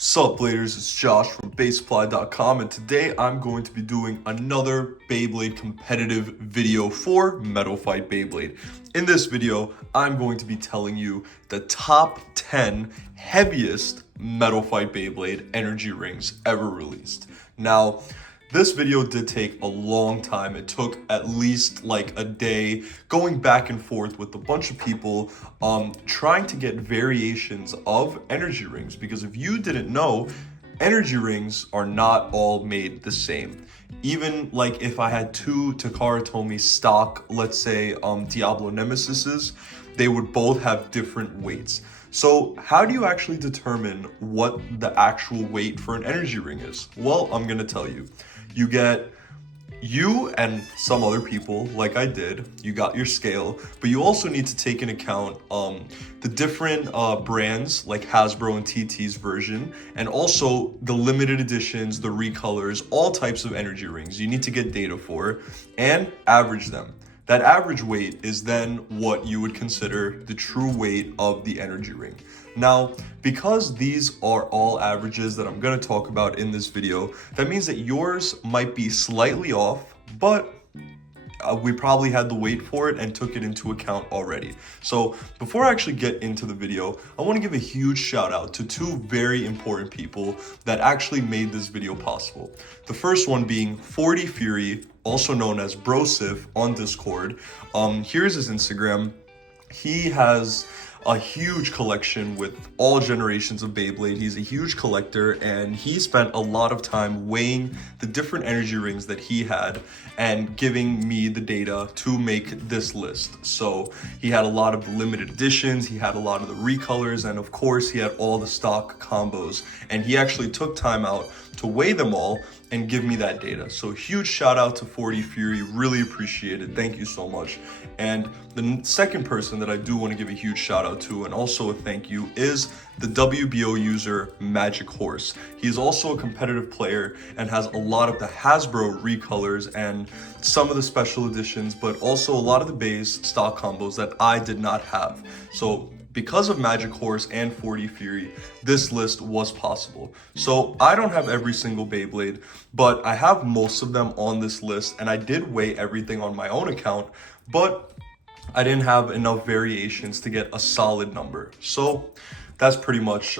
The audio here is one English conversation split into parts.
Sup Bladers, it's Josh from basesupply.com, and today I'm going to be doing another Beyblade competitive video for Metal Fight Beyblade. In this video, I'm going to be telling you the top 10 heaviest Metal Fight Beyblade energy rings ever released. Now, this video did take a long time. It took at least like a day going back and forth with a bunch of people trying to get variations of energy rings, because if you didn't know, energy rings are not all made the same. Even like if I had two Takara Tomy stock, let's say Diablo Nemesises, they would both have different weights. So how do you actually determine what the actual weight for an energy ring is? Well, I'm gonna tell you. You get you and some other people, like I did, you got your scale, but you also need to take into account the different brands like Hasbro and TT's version, and also the limited editions, the recolors, all types of energy rings you need to get data for and average them. That average weight is then what you would consider the true weight of the energy ring. Now, because these are all averages that I'm gonna talk about in this video, that means that yours might be slightly off, but we probably had the weight for it and took it into account already. So before I actually get into the video, I want to give a huge shout out to two very important people that actually made this video possible. The first one being 40 Fury, also known as Brosif on Discord. Here's his Instagram. He has a huge collection with all generations of Beyblade. He's a huge collector, and he spent a lot of time weighing the different energy rings that he had and giving me the data to make this list. So he had a lot of the limited editions, he had a lot of the recolors, and of course he had all the stock combos, and he actually took time out to weigh them all and give me that data. So huge shout out to 40 Fury, really appreciate it, thank you so much. And the second person that I do want to give a huge shout out to, and also a thank you, is the WBO user MagikHorse. He's also a competitive player and has a lot of the Hasbro recolors and some of the special editions, but also a lot of the base stock combos that I did not have. So because of MagikHorse and 40 Fury, this list was possible. So I don't have every single Beyblade, but I have most of them on this list, and I did weigh everything on my own account, but I didn't have enough variations to get a solid number. So that's pretty much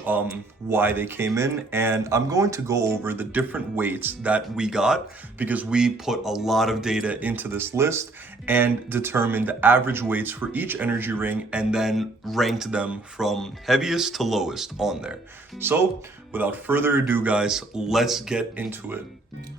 why they came in, and I'm going to go over the different weights that we got, because we put a lot of data into this list and determined the average weights for each energy ring and then ranked them from heaviest to lowest on there. So without further ado, guys, let's get into it.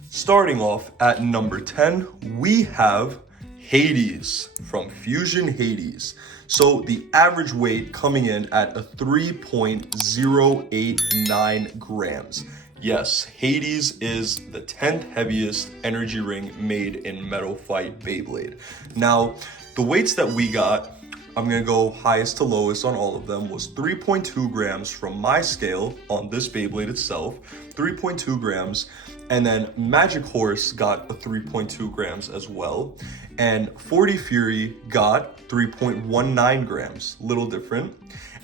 Starting off at number 10, we have Hades from Fusion Hades. So the average weight coming in at a 3.089 grams. Yes, Hades is the 10th heaviest energy ring made in Metal Fight Beyblade. Now, the weights that we got, I'm gonna go highest to lowest on all of them, was 3.2 grams from my scale on this Beyblade itself, 3.2 grams, and then MagikHorse got a 3.2 grams as well, and 40 Fury got 3.19 grams, little different,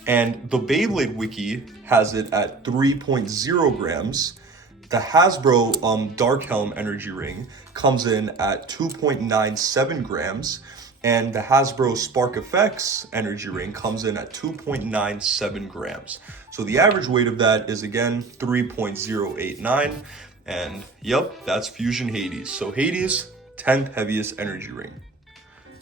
and the Beyblade Wiki has it at 3.0 grams. The Hasbro Dark Helm energy ring comes in at 2.97 grams, and the Hasbro Spark Effects energy ring comes in at 2.97 grams. So the average weight of that is again 3.089, and yep, that's Fusion Hades. So Hades, 10th heaviest energy ring.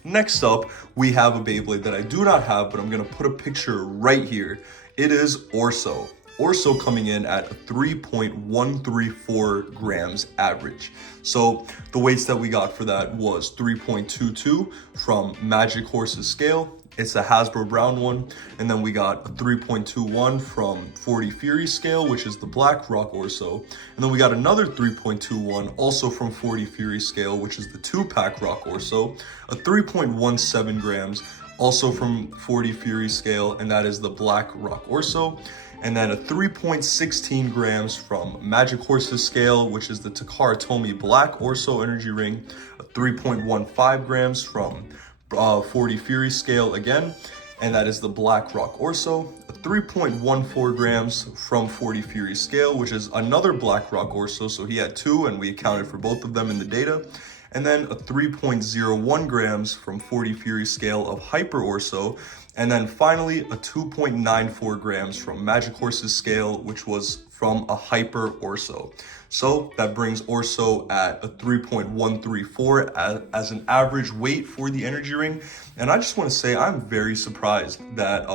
Next up, we have a Beyblade that I do not have, but I'm gonna put a picture right here. It is Orso. Orso coming in at 3.134 grams average. So the weights that we got for that was 3.22 from MagikHorse's scale. It's a Hasbro brown one. And then we got a 3.21 from 40 Fury scale, which is the black rock Orso. And then we got another 3.21 also from 40 Fury scale, which is the 2-pack rock Orso. A 3.17 grams also from 40 Fury scale, and that is the black rock Orso. And then a 3.16 grams from MagikHorse's scale, which is the Takara Tomy black Orso energy ring. A 3.15 grams from 40 Fury scale again, and that is the Black Rock Orso, a 3.14 grams from 40 Fury scale, which is another Black Rock Orso, so he had two and we accounted for both of them in the data. And then a 3.01 grams from 40 Fury scale of Hyper Orso, and then finally a 2.94 grams from MagikHorse's scale, which was from a Hyper Orso. So that brings Orso at a 3.134 as an average weight for the energy ring. And I just want to say I'm very surprised that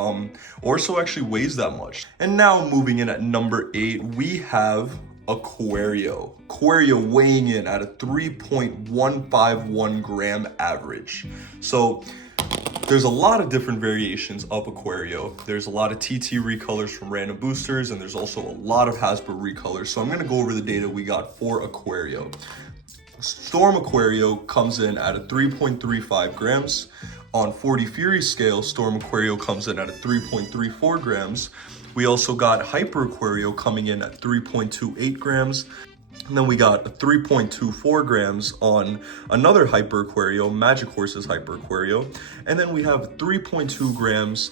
Orso actually weighs that much. And now moving in at number 8, we have Aquario. Aquario weighing in at a 3.151 gram average. So there's a lot of different variations of Aquario. There's a lot of TT recolors from random boosters, and there's also a lot of Hasbro recolors. So I'm going to go over the data we got for Aquario. Storm Aquario comes in at a 3.35 grams. On 40 Fury scale, Storm Aquario comes in at a 3.34 grams. We also got Hyper Aquario coming in at 3.28 grams. And then we got a 3.24 grams on another Hyper Aquario, MagikHorse's Hyper Aquario. And then we have 3.2 grams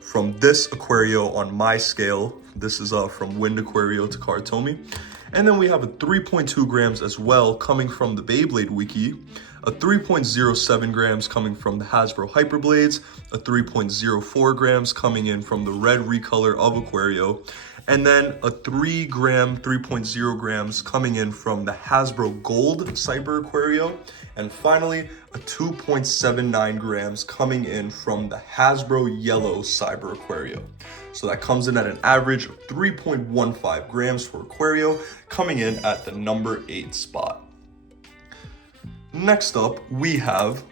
from this Aquario on my scale. This is from Wind Aquario to Karatomi. And then we have a 3.2 grams as well coming from the Beyblade Wiki, a 3.07 grams coming from the Hasbro Hyperblades, a 3.04 grams coming in from the red recolor of Aquario, and then a 3.0 grams coming in from the Hasbro Gold Cyber Aquario, and finally a 2.79 grams coming in from the Hasbro Yellow Cyber Aquario. So that comes in at an average of 3.15 grams for Aquario, coming in at the number 8 spot. Next up, we have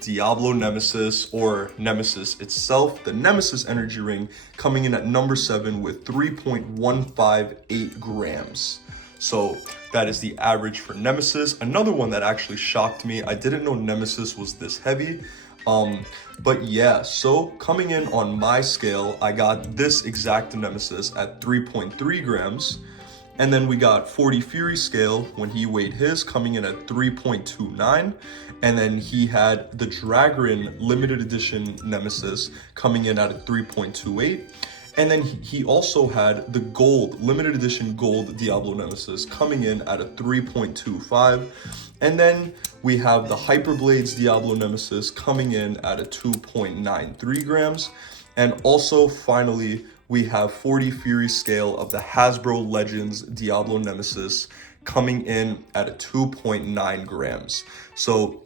Diablo Nemesis, or Nemesis itself, the Nemesis energy ring, coming in at number 7 with 3.158 grams. So that is the average for Nemesis. Another one that actually shocked me, I didn't know Nemesis was this heavy. But yeah, so coming in on my scale, I got this exact Nemesis at 3.3 grams. And then we got 40 Fury scale when he weighed his coming in at 3.29. And then he had the Dragrin limited edition Nemesis coming in at a 3.28. And then he also had the gold, limited edition gold Diablo Nemesis coming in at a 3.25. And then we have the Hyperblades Diablo Nemesis coming in at a 2.93 grams. And also finally, we have 40 Fury scale of the Hasbro Legends Diablo Nemesis coming in at a 2.9 grams. So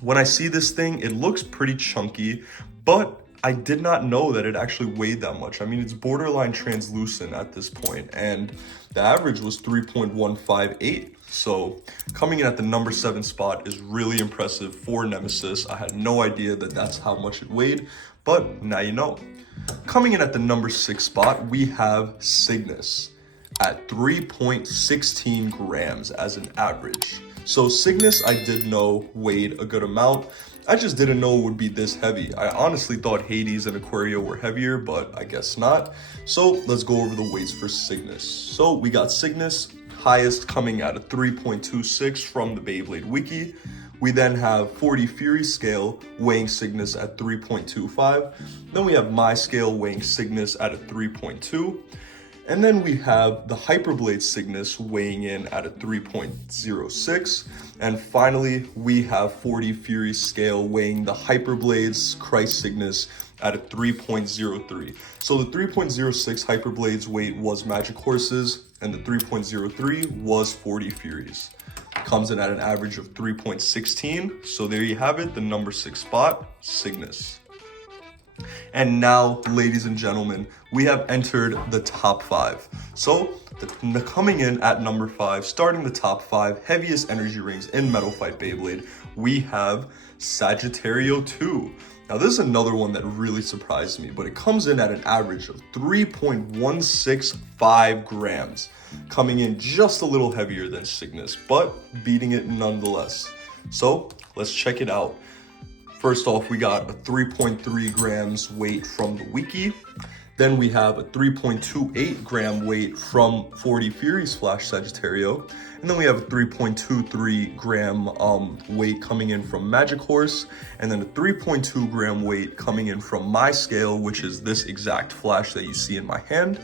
when I see this thing, it looks pretty chunky, but I did not know that it actually weighed that much. I mean, it's borderline translucent at this point, and the average was 3.158. So coming in at the number 7 spot is really impressive for Nemesis. I had no idea that that's how much it weighed, but now you know. Coming in at the number 6 spot, we have Cygnus at 3.16 grams as an average. So Cygnus, I did know weighed a good amount. I just didn't know it would be this heavy. I honestly thought Hades and Aquario were heavier, but I guess not. So let's go over the weights for Cygnus. So we got Cygnus, highest coming at a 3.26 from the Beyblade Wiki. We then have 40 Fury scale weighing Cygnus at 3.25. Then we have my scale weighing Cygnus at a 3.2. And then we have the Hyperblade Cygnus weighing in at a 3.06. And finally, we have 40 Fury scale weighing the Hyperblades Christ Cygnus at a 3.03. So the 3.06 Hyperblades weight was MagikHorse's, and the 3.03 was 40 Fury's. Comes in at an average of 3.16. So there you have it, the number 6 spot, Cygnus. And now, ladies and gentlemen, we have entered the top 5. So, coming in at number 5, starting the top 5 heaviest energy rings in Metal Fight Beyblade, we have Sagittario 2. Now, this is another one that really surprised me, but it comes in at an average of 3.165 grams, coming in just a little heavier than Cygnus, but beating it nonetheless. So, let's check it out. First off, we got a 3.3 grams weight from the Wiki. Then we have a 3.28 gram weight from 40 Furies Flash Sagittario. And then we have a 3.23 gram weight coming in from MagikHorse. And then a 3.2 gram weight coming in from my scale, which is this exact flash that you see in my hand.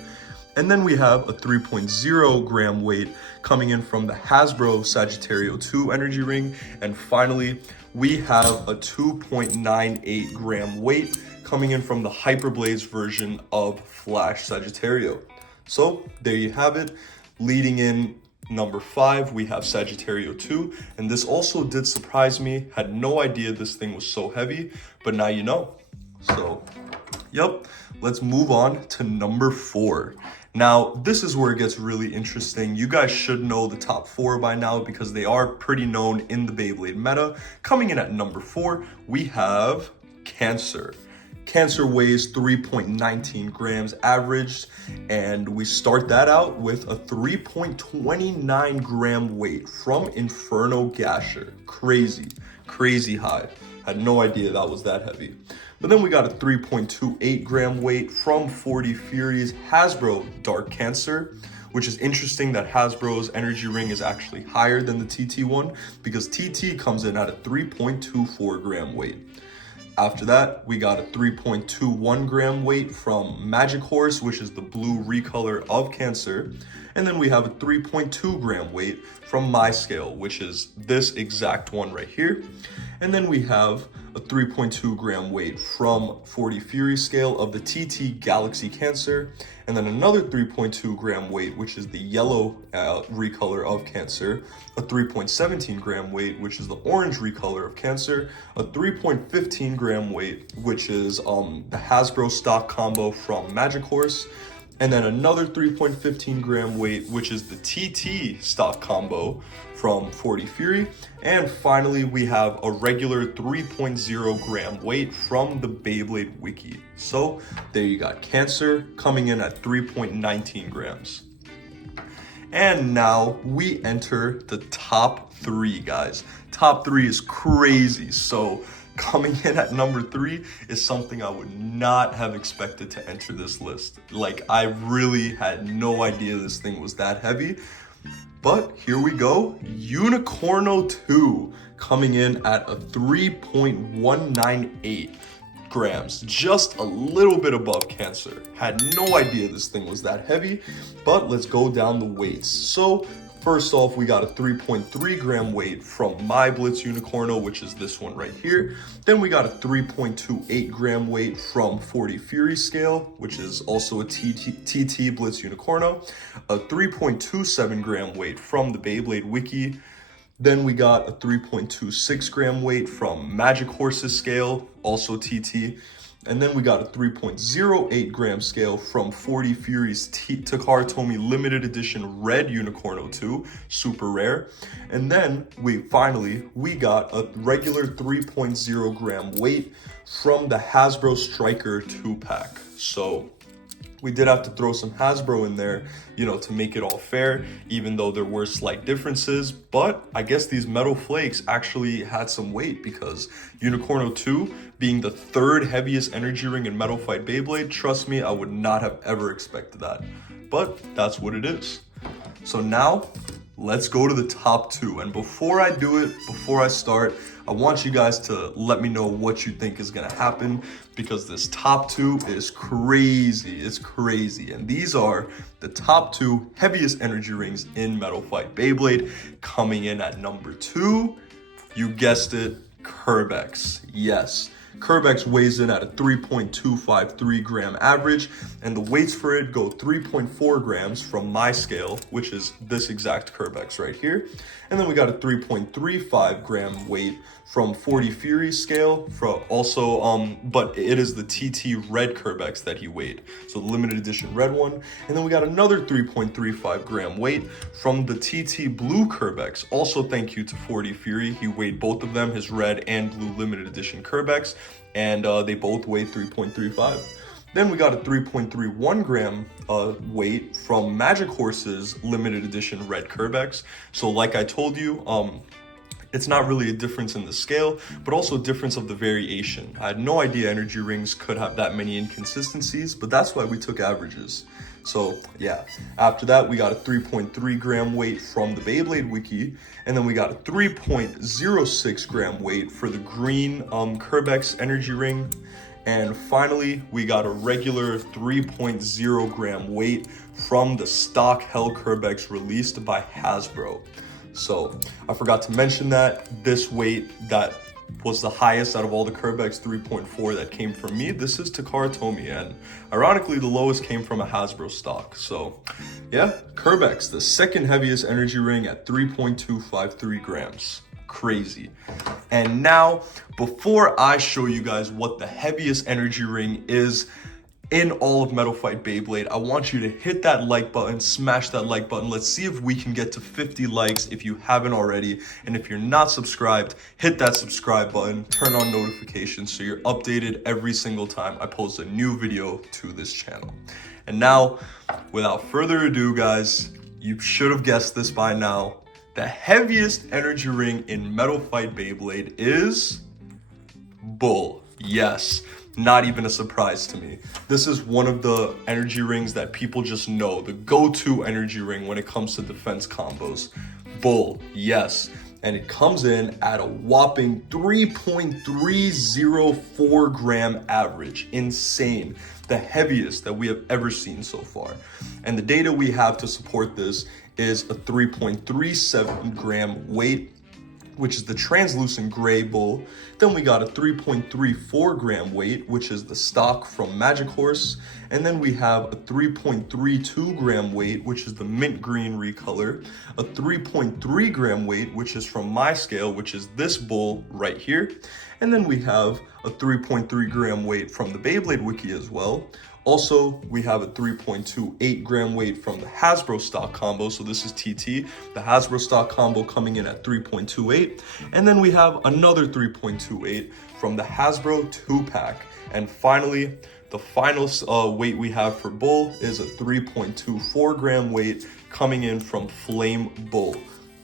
And then we have a 3.0 gram weight coming in from the Hasbro Sagittario 2 energy ring. And finally, we have a 2.98 gram weight coming in from the Hyperblades version of Flash Sagittario. So there you have it. Leading in number 5, we have Sagittario 2. And this also did surprise me. Had no idea this thing was so heavy, but now you know. So, yep, let's move on to number 4. Now, this is where it gets really interesting. You guys should know the top 4 by now because they are pretty known in the Beyblade meta. Coming in at number 4, we have Cancer. Cancer weighs 3.19 grams averaged, and we start that out with a 3.29 gram weight from Inferno Gasher. Crazy high. Had no idea that was that heavy. But then we got a 3.28 gram weight from 40 Furies Hasbro Dark Cancer, which is interesting that Hasbro's energy ring is actually higher than the TT one because TT comes in at a 3.24 gram weight. After that, we got a 3.21 gram weight from MagikHorse, which is the blue recolor of Cancer. And then we have a 3.2 gram weight from my scale, which is this exact one right here. And then we have a 3.2 gram weight from 40 Fury scale of the TT Galaxy Cancer. And then another 3.2 gram weight, which is the yellow recolor of Cancer. A 3.17 gram weight, which is the orange recolor of Cancer. A 3.15 gram weight, which is the Hasbro stock combo from MagikHorse. And then another 3.15 gram weight, which is the TT stock combo from 40 Fury. And finally, we have a regular 3.0 gram weight from the Beyblade Wiki. So there you got Cancer coming in at 3.19 grams. And now we enter the top 3, guys. Top 3 is crazy. So coming in at number 3 is something I would not have expected to enter this list. Like, I really had no idea this thing was that heavy. But here we go, Unicorno 2 coming in at a 3.198 grams, just a little bit above Cancer. Had no idea this thing was that heavy, but let's go down the weights. So first off, we got a 3.3 gram weight from my Blitz Unicorno, which is this one right here. Then we got a 3.28 gram weight from 40 Fury scale, which is also a TT Blitz Unicorno. A 3.27 gram weight from the Beyblade Wiki. Then we got a 3.26 gram weight from MagikHorse's scale, also TT. And then we got a 3.08 gram scale from 40 Fury's Takara Tomy limited edition red Unicorno 2, super rare. And then we got a regular 3.0 gram weight from the Hasbro Striker 2-pack. So we did have to throw some Hasbro in there, you know, to make it all fair, even though there were slight differences. But I guess these metal flakes actually had some weight because Unicorno 2 being the 3rd heaviest energy ring in Metal Fight Beyblade, trust me, I would not have ever expected that. But that's what it is. So now, let's go to the top 2. And before I do it, before I start, I want you guys to let me know what you think is gonna happen because this top 2 is crazy. It's crazy. And these are the top 2 heaviest energy rings in Metal Fight Beyblade. Coming in at number 2, you guessed it, Kerbex. Yes. Kerbex weighs in at a 3.253 gram average, and the weights for it go 3.4 grams from my scale, which is this exact Kerbex right here. And then we got a 3.35 gram weight from 40 Fury scale, but it is the TT red Kerbex that he weighed, so the limited edition red one. And then we got another 3.35 gram weight from the TT blue Kerbex. Also thank you to 40 Fury, he weighed both of them, his red and blue limited edition Kerbex, and they both weighed 3.35. Then we got a 3.31 gram weight from MagikHorse's limited edition red Kerbex. So like I told you, it's not really a difference in the scale, but also a difference of the variation. I had no idea energy rings could have that many inconsistencies, but that's why we took averages. So yeah, after that, we got a 3.3 gram weight from the Beyblade Wiki, and then we got a 3.06 gram weight for the green Kerbex energy ring. And finally, we got a regular 3.0 gram weight from the stock Hell Kerbex released by Hasbro. So I forgot to mention that this weight that was the highest out of all the Kerbex 3.4 that came from me. This is Takara Tomy, and ironically the lowest came from a Hasbro stock. So yeah, Kerbex, the second heaviest energy ring at 3.253 grams. Crazy. And now, before I show you guys what the heaviest energy ring is in all of Metal Fight Beyblade, I want you to hit that like button, smash that like button. Let's see if we can get to 50 likes if you haven't already. And if you're not subscribed, hit that subscribe button, turn on notifications so you're updated every single time I post a new video to this channel. And now, without further ado, guys, you should have guessed this by now. The heaviest energy ring in Metal Fight Beyblade is Bull. Yes. Not even a surprise to me. This is one of the energy rings that people just know, the go-to energy ring when it comes to defense combos. Bull, yes. And it comes in at a whopping 3.304 gram average. Insane. The heaviest that we have ever seen so far. And the data we have to support this is a 3.37 gram weight, which is the translucent gray bull. Then we got a 3.34 gram weight, which is the stock from MagikHorse. And then we have a 3.32 gram weight, which is the mint green recolor. A 3.3 gram weight, which is from my scale, which is this bull right here. And then we have a 3.3 gram weight from the Beyblade Wiki as well. Also, we have a 3.28 gram weight from the Hasbro stock combo. So this is TT, the Hasbro stock combo coming in at 3.28. And then we have another 3.28 from the Hasbro 2-pack. And finally, the final weight we have for Bull is a 3.24 gram weight coming in from Flame Bull.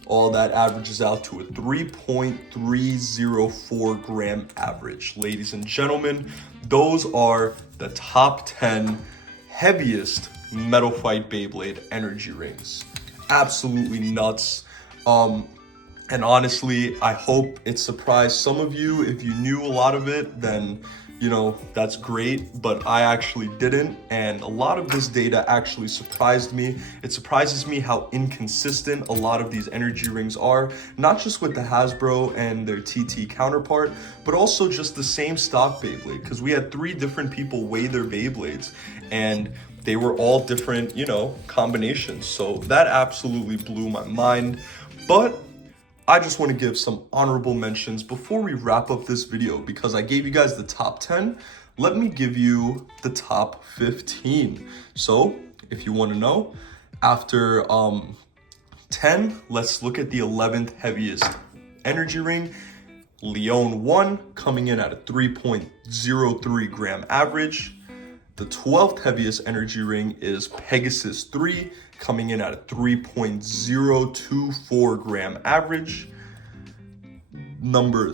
All that averages out to a 3.304 gram average. Ladies and gentlemen, those are the top 10 heaviest Metal Fight Beyblade energy rings. Absolutely nuts. And honestly, I hope it surprised some of you. If you knew a lot of it, then you know, that's great, but I actually didn't, and a lot of this data actually surprised me. It surprises me how inconsistent a lot of these energy rings are, not just with the Hasbro and their TT counterpart, but also just the same stock Beyblade, because we had 3 different people weigh their Beyblades, and they were all different, you know, combinations. So that absolutely blew my mind, but I just want to give some honorable mentions before we wrap up this video, because I gave you guys the top 10. Let me give you the top 15. So if you want to know, after 10, let's look at the 11th heaviest energy ring. Leon 1 coming in at a 3.03 gram average. The 12th heaviest energy ring is Pegasus 3, coming in at a 3.024 gram average. Number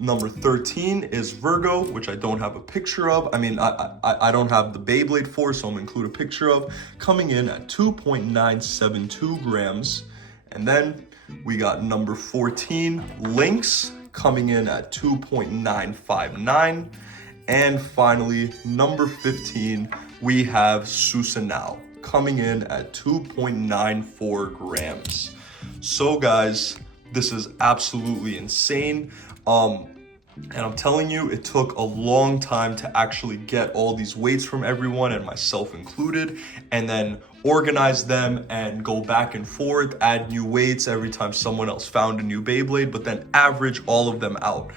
13 is Virgo, which I don't have a picture of. I mean, I don't have the Beyblade for, so I'm gonna include a picture of, coming in at 2.972 grams. And then we got number 14, Lynx, coming in at 2.959. And finally, number 15, we have Susanoo, coming in at 2.94 grams. So guys, this is absolutely insane. And I'm telling you, it took a long time to actually get all these weights from everyone, and myself included, and then organize them and go back and forth, add new weights every time someone else found a new Beyblade, but then average all of them out.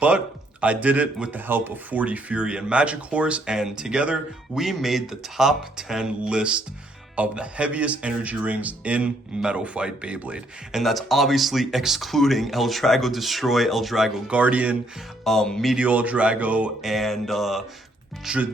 But I did it with the help of 40 Fury and MagikHorse, and together we made the top 10 list of the heaviest energy rings in Metal Fight Beyblade. And that's obviously excluding El Drago Destroy, El Drago Guardian, Meteor Drago, and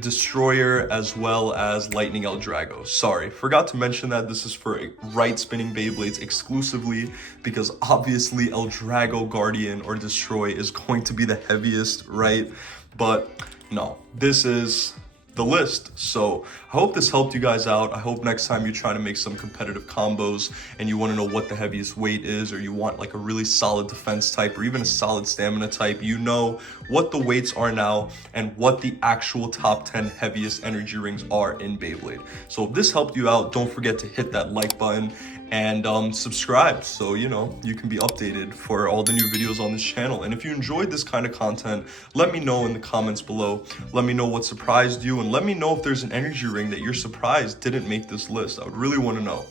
Destroyer as well as Lightning El Drago. Sorry, forgot to mention that this is for right spinning Beyblades exclusively, because obviously El Drago, Guardian, or Destroy is going to be the heaviest, right? But no, this is the list. So I hope this helped you guys out. I hope next time you're trying to make some competitive combos and you want to know what the heaviest weight is, or you want like a really solid defense type or even a solid stamina type, you know what the weights are now and what the actual top 10 heaviest energy rings are in Beyblade. So if this helped you out, don't forget to hit that like button and subscribe, so you know you can be updated for all the new videos on this channel. And if you enjoyed this kind of content, let me know in the comments below. Let me know what surprised you, and let me know if there's an energy ring that you're surprised didn't make this list. I would really want to know.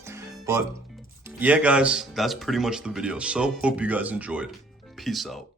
But yeah guys, that's pretty much the video, so hope you guys enjoyed. Peace out.